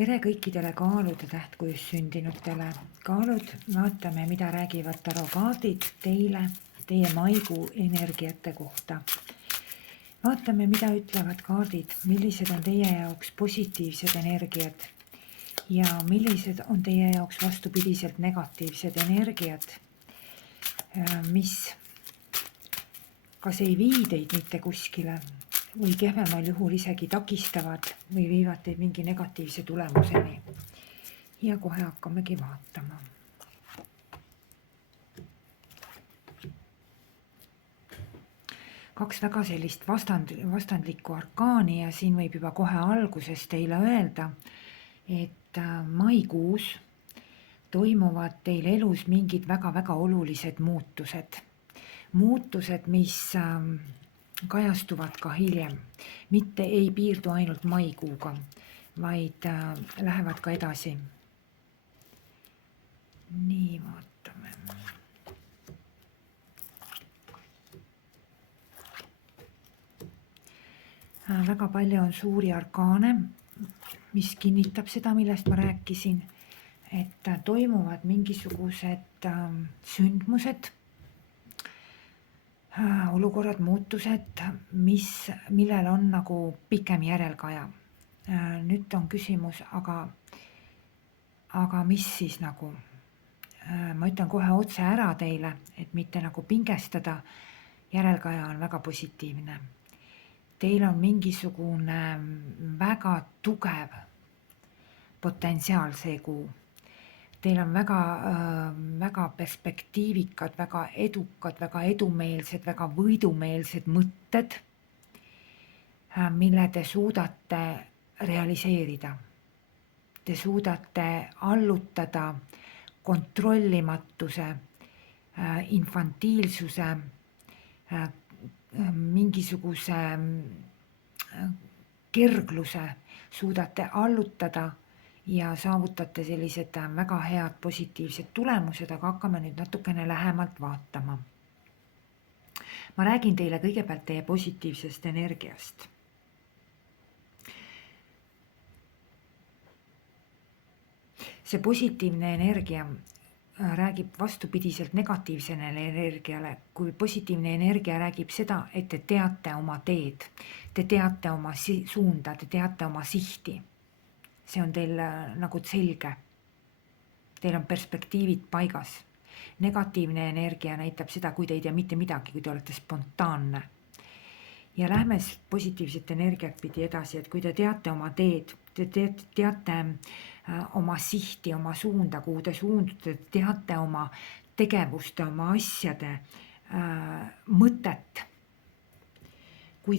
Tere kõikidele kaalude tähtkujus sündinutele. Kaalud, vaatame, mida räägivad tarokaardid teile, teie maikuu energiate kohta. Vaatame, mida ütlevad kaardid, millised on teie jaoks positiivsed energiad ja millised on teie jaoks vastupidiselt negatiivsed energiad, mis kas ei vii teid mitte kuskile või kehvemal juhul isegi takistavad või viivad teid mingi negatiivse tulemuseni. Ja kohe hakkamegi vaatama. Kaks väga sellist vastandlikku arkaani ja siin võib juba kohe alguses teile öelda, et maikuus toimuvad teil elus mingid väga-väga olulised muutused. Muutused, mis kajastuvad ka hiljem, mitte ei piirdu ainult maikuuga, vaid lähevad ka edasi. Nii, vaatame. Väga palju on suuri arkaane, mis kinnitab seda, millest ma rääkisin, et toimuvad mingisugused sündmused, olukorrad, muutused, millel on nagu pikem järelkaja. Nüüd on küsimus, aga mis siis nagu? Ma ütlen kohe otse ära teile, et mitte nagu pingestada. Järelkaja on väga positiivne. Teil on mingisugune väga tugev potentsiaal see kuu. Teil on väga perspektiivikad, väga edukad, väga edumeelsed, väga võidumeelsed mõtted, mille te suudate realiseerida. Te suudate allutada kontrollimatuse, infantiilsuse, mingisuguse kergluse suudate allutada ja saavutate sellised väga head positiivsed tulemused, aga hakkame nüüd natukene lähemalt vaatama. Ma räägin teile kõigepealt teie positiivsest energiast. See positiivne energia räägib vastupidiselt negatiivsele energiale, kui positiivne energia räägib seda, et te teate oma teed, te teate oma suunda, te teate oma sihti. See on teil nagu selge. Teil on perspektiivid paigas. Negatiivne energia näitab seda, kui te ei tea mitte midagi, kui te olete spontaanne. Ja lähme positiivset energiat pidi edasi, et kui te teate oma teed, te teate oma sihti, oma suunda, kuhu te suundute, teate oma tegevuste, oma asjade mõtet. Kui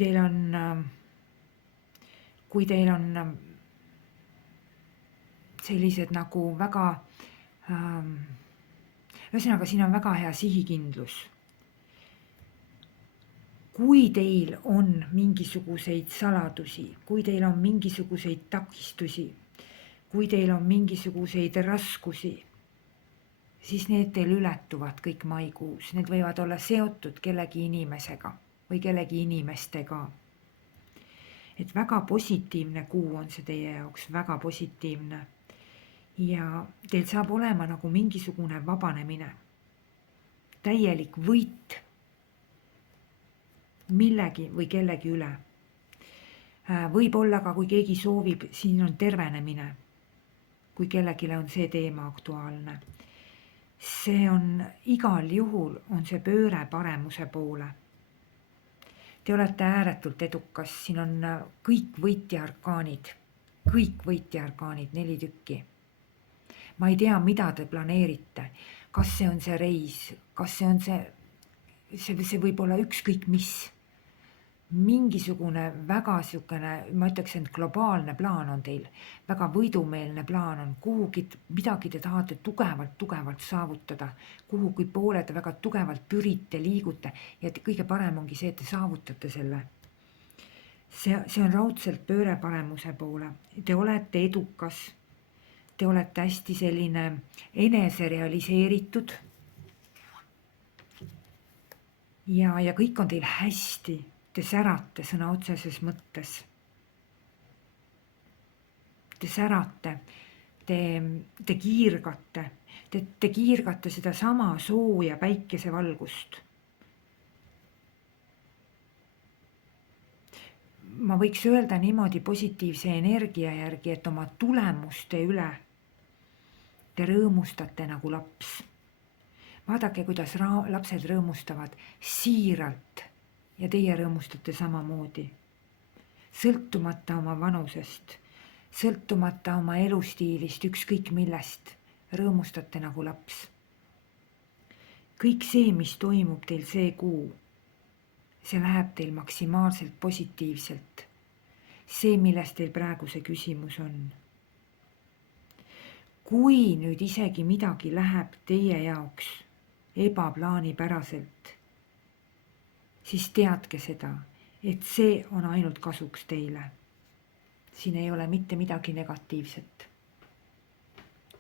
teil on sellised nagu väga, ühesõnaga siin on väga hea sihikindlus. Kui teil on mingisuguseid saladusi, kui teil on mingisuguseid takistusi, kui teil on mingisuguseid raskusi, siis need teil ületuvad kõik maikuus. Need võivad olla seotud kellegi inimesega või kellegi inimestega. Et väga positiivne kuu on see teie jaoks, väga positiivne. Ja teil saab olema nagu mingisugune vabanemine, täielik võit millegi või kellegi üle. Võib olla ka, kui keegi soovib, siin on tervenemine, kui kellegile on see teema aktuaalne. See on igal juhul on see pööre paremuse poole. Te olete ääretult edukas, siin on kõik võitjaarkaanid, 4 tükki. Ma ei tea, mida te planeerite, kas see on see reis, kas see on see võib olla ükskõik mis. Mingisugune väga siukene, ma ütleks, et globaalne plaan on teil, väga võidumeelne plaan on, kuhugi midagi te tahate tugevalt saavutada, kuhugi poole te väga tugevalt pürite, liigute ja kõige parem ongi see, et te saavutate selle. See on raudselt pööre paremuse poole. Te olete edukas, te olete hästi selline enese realiseeritud ja kõik on teil hästi. Te särate sõna otseses mõttes. te särate, te kiirgate, te kiirgate sedasama sooja päikesevalgust. Ma võiks öelda niimoodi positiivse energia järgi, et oma tulemuste üle te rõõmustate nagu laps. Vaadake, kuidas lapsed rõõmustavad siiralt ja teie rõõmustate samamoodi. Sõltumata oma vanusest, sõltumata oma elustiilist, ükskõik millest, rõõmustate nagu laps. Kõik see, mis toimub teil see kuu, see läheb teil maksimaalselt positiivselt. See, millest teil praegu see küsimus on. Kui nüüd isegi midagi läheb teie jaoks ebaplaanipäraselt, siis teadke seda, et see on ainult kasuks teile. Siin ei ole mitte midagi negatiivset.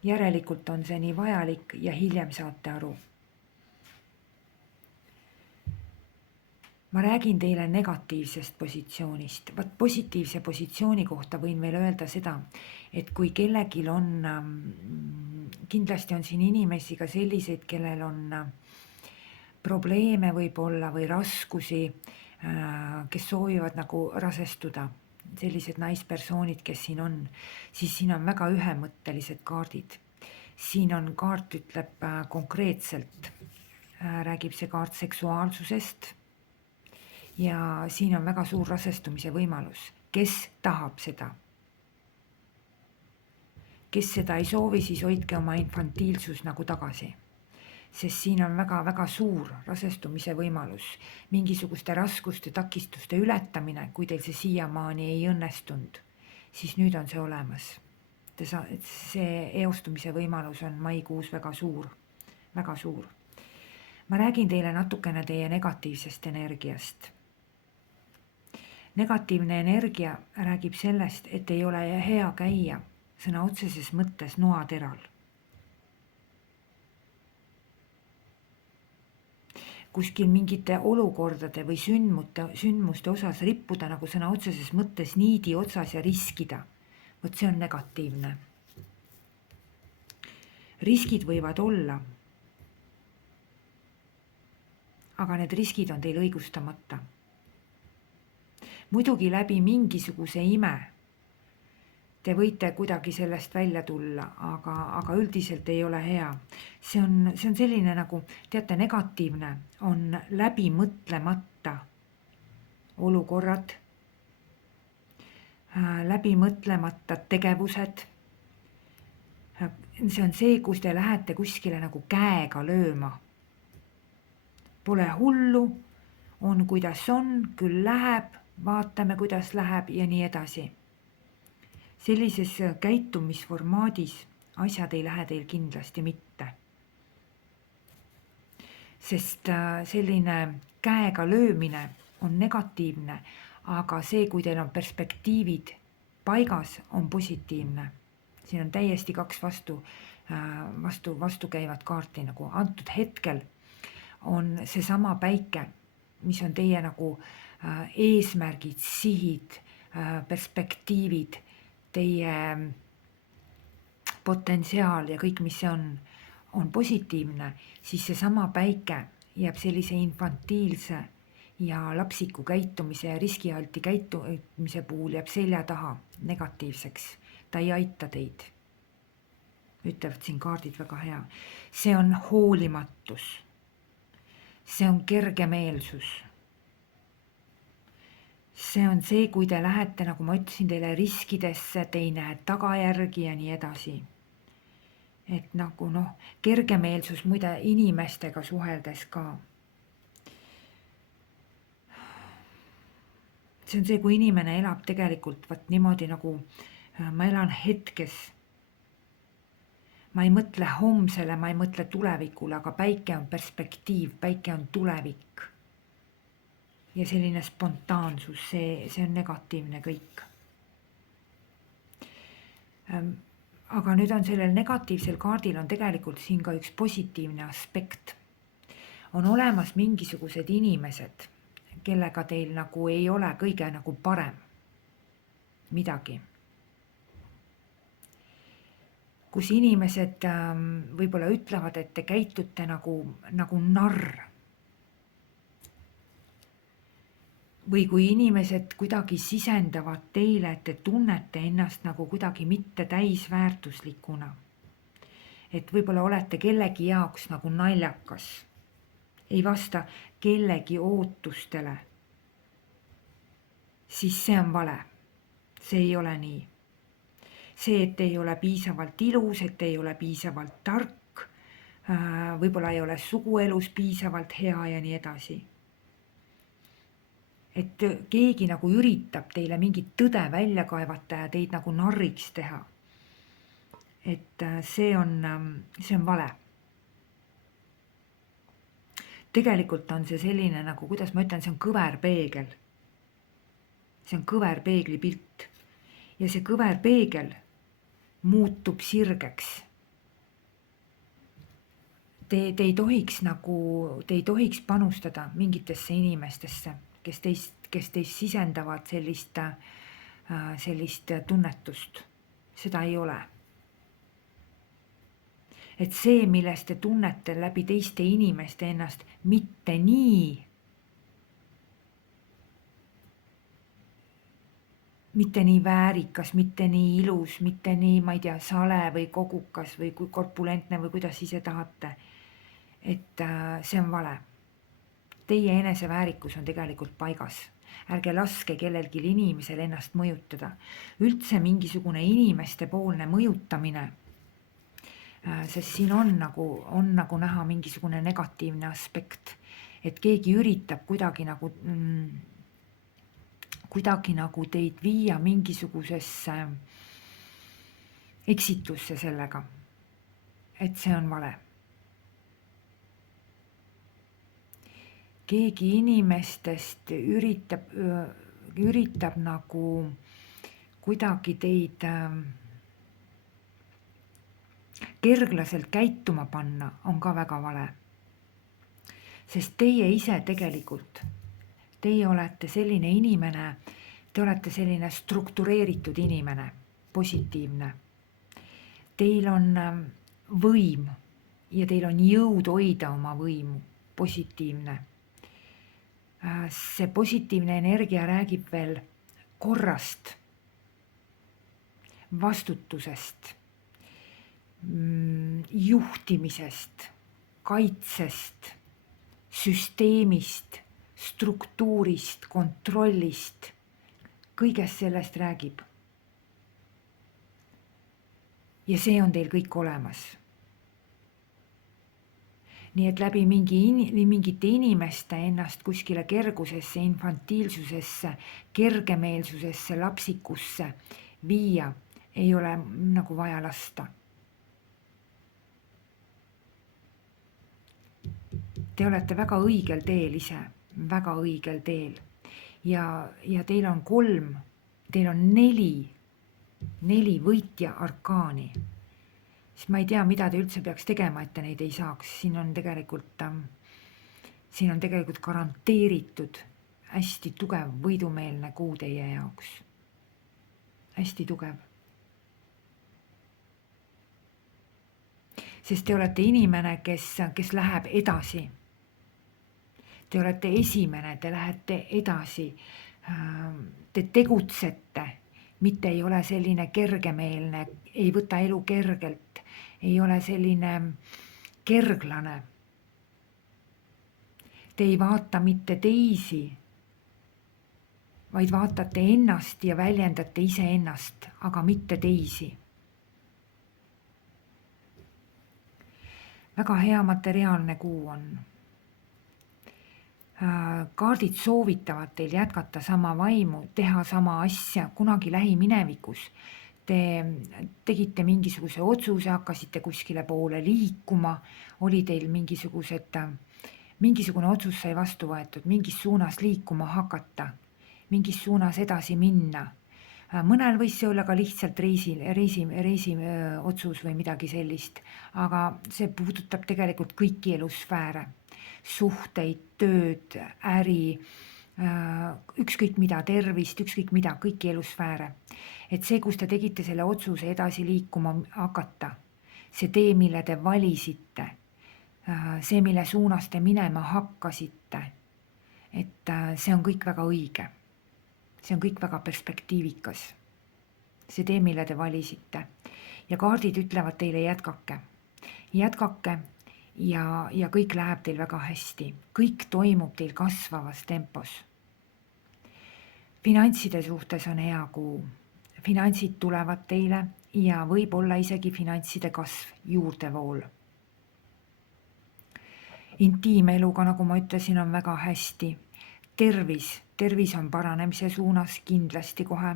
Järelikult on see nii vajalik ja hiljem saate aru. Ma räägin teile negatiivsest positsioonist. Vaat positiivse positsiooni kohta võin veel öelda seda, et kui kellegil on, kindlasti on siin inimesi ka selliseid, kellel on probleeme võib-olla või raskusi, kes soovivad nagu rasestuda, sellised naispersoonid, kes siin on, siis siin on väga ühemõttelised kaardid. Siin on kaart ütleb konkreetselt, räägib see kaart seksuaalsusest ja siin on väga suur rasestumise võimalus. Kes tahab seda? Kes seda ei soovi, siis hoidke oma infantiilsus nagu tagasi. Sest siin on väga-väga suur rasestumise võimalus. Mingisuguste raskuste, takistuste ületamine, kui teil see siiamaani ei õnnestunud, siis nüüd on see olemas. See eostumise võimalus on maikuus väga suur, väga suur. Ma räägin teile natukene teie negatiivsest energiast. Negatiivne energia räägib sellest, et ei ole hea käia sõna otseses mõttes noateral. Kuskil mingite olukordade või sündmuste osas rippuda nagu sõna otseses mõttes niidi otsas ja riskida. Vot see on negatiivne. Riskid võivad olla, aga need riskid on teil õigustamata. Muidugi läbi mingisuguse ime te võite kuidagi sellest välja tulla, aga üldiselt ei ole hea. See on selline nagu, teate, negatiivne on läbi mõtlemata olukorrad, läbi mõtlemata tegevused. See on see, kus te lähete kuskile nagu käega lööma. Pole hullu, on kuidas on, küll läheb, vaatame kuidas läheb ja nii edasi. Sellises käitumisformaadis asjad ei lähe teil kindlasti mitte. Sest selline käega löömine on negatiivne, aga see, kui teil on perspektiivid paigas, on positiivne. Siin on täiesti kaks vastu käivat kaarti nagu antud hetkel on seesama päike, mis on teie nagu eesmärgid, sihid, perspektiivid, teie potentsiaal ja kõik, mis see on positiivne, siis seesama päike jääb sellise infantiilse ja lapsiku käitumise ja riskialti käitumise puhul jääb selja taha negatiivseks. Ta ei aita teid. Ütlevad siin kaardid väga hea. See on hoolimatus. See on kergemeelsus. See on see, kui te lähete, nagu ma ütlesin teile, riskidesse, te ei näe tagajärgi ja nii edasi. Et nagu kergemeelsus muide inimestega suheldes ka. See on see, kui inimene elab tegelikult niimoodi nagu ma elan hetkes. Ma ei mõtle homsele, ma ei mõtle tulevikule, aga päike on perspektiiv, päike on tulevik. Ja selline spontaansus, see on negatiivne kõik. Aga nüüd on sellel negatiivsel kaardil on tegelikult siin ka üks positiivne aspekt. On olemas mingisugused inimesed, kellega teil nagu ei ole kõige nagu parem midagi. kus inimesed võib-olla ütlevad, et te käitute nagu narr. Või kui inimesed kuidagi sisendavad teile, et te tunnete ennast nagu kuidagi mitte täisväärtuslikuna. Et võib-olla olete kellegi jaoks nagu naljakas. Ei vasta kellegi ootustele. Siis see on vale. See ei ole nii. See, et ei ole piisavalt ilus, et ei ole piisavalt tark, võib-olla ei ole suguelus piisavalt hea ja nii edasi. Et keegi nagu üritab teile mingit tõde välja kaevata ja teid nagu narriks teha. Et see on vale. Tegelikult on see selline nagu, kuidas ma ütlen, see on kõverpeegel. See on kõverpeegli pilt. Ja see kõverpeegel muutub sirgeks. Te ei tohiks panustada mingitesse inimestesse, kes teist sisendavad sellist tunnetust. Seda ei ole. Et see, millest te tunnete läbi teiste inimeste ennast mitte nii väärikas, mitte nii ilus, mitte nii, ma ei tea, sale või kogukas või korpulentne või kuidas ise tahate. Et see on vale. Teie eneseväärikus on tegelikult paigas. Ärge laske kellelgi inimesel ennast mõjutada. Üldse mingisugune inimeste poolne mõjutamine, sest siin on nagu näha mingisugune negatiivne aspekt, et keegi üritab kuidagi nagu teid viia mingisugusesse eksitusse sellega, et see on vale. Keegi inimestest üritab nagu kuidagi teid kerglaselt käituma panna, on ka väga vale. Sest teie ise tegelikult, teie olete selline inimene, te olete selline struktureeritud inimene, positiivne. Teil on võim ja teil on jõud hoida oma võimu, positiivne. See positiivne energia räägib veel korrast, vastutusest, juhtimisest, kaitsest, süsteemist, struktuurist, kontrollist, kõigest sellest räägib. Ja see on teil kõik olemas. Nii et läbi mingite inimeste ennast kuskile kergusesse, infantiilsusesse, kergemeelsusesse, lapsikusse viia ei ole nagu vaja lasta. Te olete väga õigel teel ise, väga õigel teel. Ja teil on teil on neli võitja arkaani. Siis ma ei tea, mida te üldse peaks tegema, et te neid ei saaks. Siin on tegelikult garanteeritud hästi tugev võidumeelne kuu teie jaoks. Hästi tugev. Sest te olete inimene, kes läheb edasi. Te olete esimene, te lähete edasi. Te tegutsete, mitte ei ole selline kergemeelne, ei võta elu kergelt, ei ole selline kerglane. Te ei vaata mitte teisi, vaid vaatate ennast ja väljendate iseennast, aga mitte teisi. Väga hea materiaalne kuu on. Kaardid soovitavad teil jätkata sama vaimu, teha sama asja kunagi lähiminevikus. Te tegite mingisuguse otsuse, hakkasite kuskile poole liikuma, oli teil mingisugune otsus sai vastu võetud, mingis suunas liikuma hakata, mingis suunas edasi minna. Mõnel võis see olla ka lihtsalt reisi otsus või midagi sellist, aga see puudutab tegelikult kõiki elusfääre. Suhteid, tööd, äri, ükskõik mida, tervist, ükskõik mida, kõiki elusfääre. Et see, kus te tegite selle otsuse edasi liikuma hakata, see tee, mille te valisite, see, mille suunas te minema hakkasite, et see on kõik väga õige. See on kõik väga perspektiivikas. See tee, mille te valisite. Ja kaardid ütlevad teile jätkake. Jätkake ja kõik läheb teil väga hästi. Kõik toimub teil kasvavas tempos. Finantside suhtes on hea kuu. Finantsid tulevad teile ja võib olla isegi finantside kasv juurdevool. Intiimeluga, nagu ma ütlesin, on väga hästi. Tervis on paranemise suunas kindlasti kohe.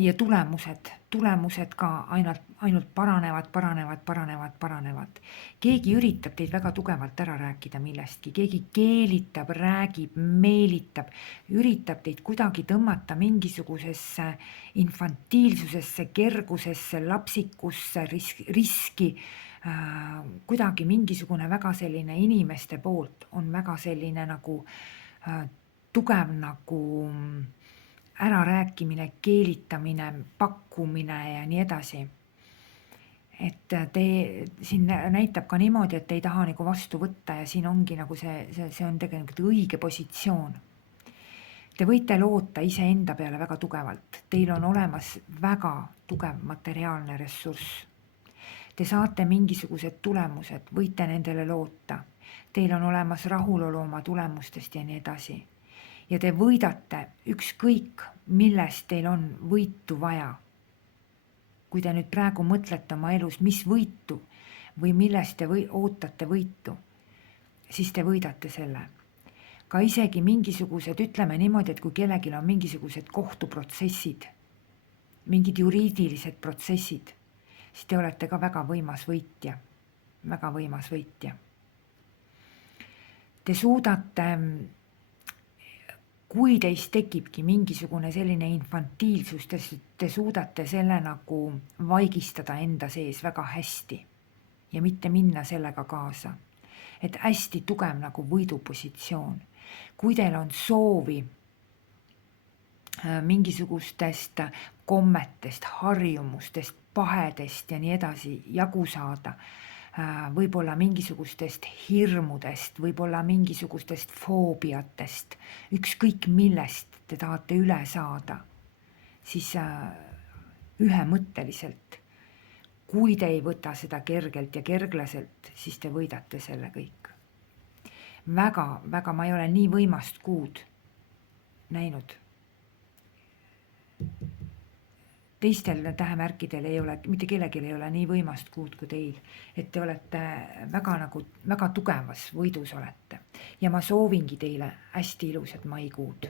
Ja tulemused ka ainult paranevad. Keegi üritab teid väga tugevalt ära rääkida millestki, keegi keelitab, räägib, meelitab, üritab teid kuidagi tõmmata mingisugusesse infantiilsusesse, kergusesse, lapsikusse, riski, kuidagi mingisugune väga selline inimeste poolt on väga selline nagu tugev nagu ärarääkimine, keelitamine, pakkumine ja nii edasi. Et siin näitab ka niimoodi, et ei taha nagu vastu võtta ja siin ongi nagu see on tegelikult õige positsioon. Te võite loota iseenda peale väga tugevalt. Teil on olemas väga tugev materiaalne ressurss. Te saate mingisugused tulemused, võite nendele loota. Teil on olemas rahulolu oma tulemustest ja nii edasi. Ja te võidate ükskõik, millest teil on võitu vaja. Kui te nüüd praegu mõtlete oma elus, mis võitu või millest te ootate võitu, siis te võidate selle. Ka isegi mingisugused, ütleme niimoodi, et kui kellelgi on mingisugused kohtuprotsessid, mingid juriidilised protsessid, siis te olete ka väga võimas võitja. Väga võimas võitja. Te suudate, kui teist tekibki mingisugune selline infantiilsus, te suudate selle nagu vaigistada enda sees väga hästi ja mitte minna sellega kaasa. Et hästi tugev nagu võidupositsioon. Kui teil on soovi mingisugustest kommetest, harjumustest, pahedest ja nii edasi jagu saada, võib-olla mingisugustest hirmudest, võib-olla mingisugustest foobiatest, ükskõik millest te tahate üle saada, siis ühemõtteliselt, kui te ei võta seda kergelt ja kerglaselt, siis te võidate selle kõik. Väga, ma ei ole nii võimast kuud näinud. Teistel tähemärkidel ei ole, mitte kellelgi ei ole nii võimast kuud kui teil, et te olete väga tugevas võidus olete. Ja ma soovingi teile hästi ilusat maikuud.